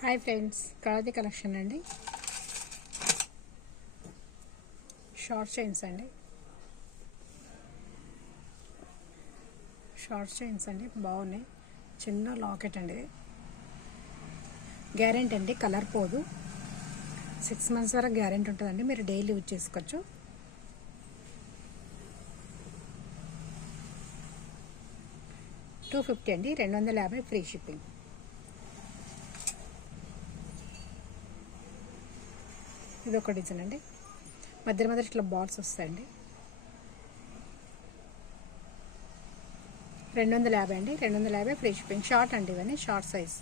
Hi friends, Kalavathi collection అండి. Short chains అండి, బాగున్నాయి. చిన్న లాకెట్ అండి, గ్యారెంటీ అండి, కలర్ పోదు. 6 months వరకు గ్యారెంటీ ఉంటుందండి. మీరు డైలీ యూజ్ చేసుకోవచ్చు. $250 అండి, 250 ఫ్రీ షిప్పింగ్. ఇది ఒక డిజైన్ అండి, మధ్య ఇట్లా బాల్స్ వస్తాయండి. 250 అండి, 250 ఫ్రీ షిప్పింగ్. షార్ట్ అండి, ఇవన్నీ షార్ట్ సైజ్.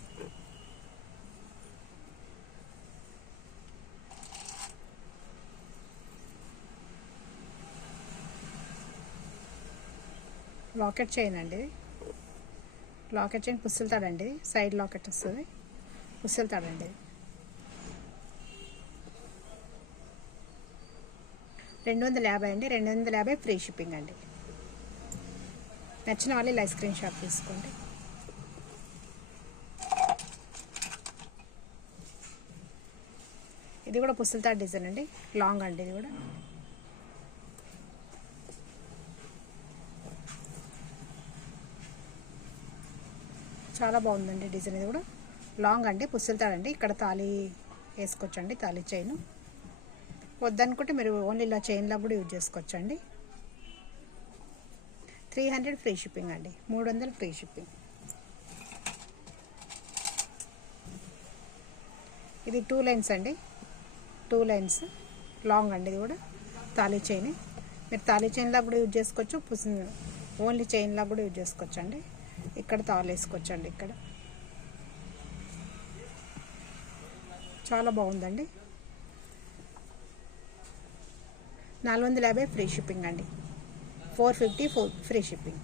లాకెట్ చైన్ అండి, లాకెట్ చైన్ పుస్తెలుతాడండి. సైడ్ లాకెట్ వస్తుంది, పుస్తెలుతాడండి. 250 అండి, 250 ఫ్రీ షిప్పింగ్ అండి. నచ్చిన వాళ్ళు ఇలా స్క్రీన్ షాట్ తీసుకోండి. ఇది కూడా పుస్తెలుతాడు డిజైన్ అండి, లాంగ్ అండి. ఇది కూడా చాలా బాగుందండి డిజైన్. ఇది కూడా లాంగ్ అండి, పుస్తెలుతాడండి. ఇక్కడ తాళి వేసుకోవచ్చండి, తాళి చైన్. వద్దనుకుంటే మీరు ఓన్లీ ఇలా చైన్లా కూడా యూజ్ చేసుకోవచ్చండి. 300 ఫ్రీ షిప్పింగ్ అండి, 300 ఫ్రీ షిప్పింగ్. ఇది 2 లైన్స్ అండి, 2 లైన్స్ లాంగ్ అండి. ఇది కూడా తాళి చైన్. మీరు తాళి చైన్లా కూడా యూజ్ చేసుకోవచ్చు, ఓన్లీ చైన్లా కూడా యూజ్ చేసుకోవచ్చు అండి. ఇక్కడ తాళి వేసుకోవచ్చు అండి. ఇక్కడ చాలా బాగుందండి. 450 ఫ్రీ షిప్పింగ్ అండి, 450 ఫ్రీ షిప్పింగ్.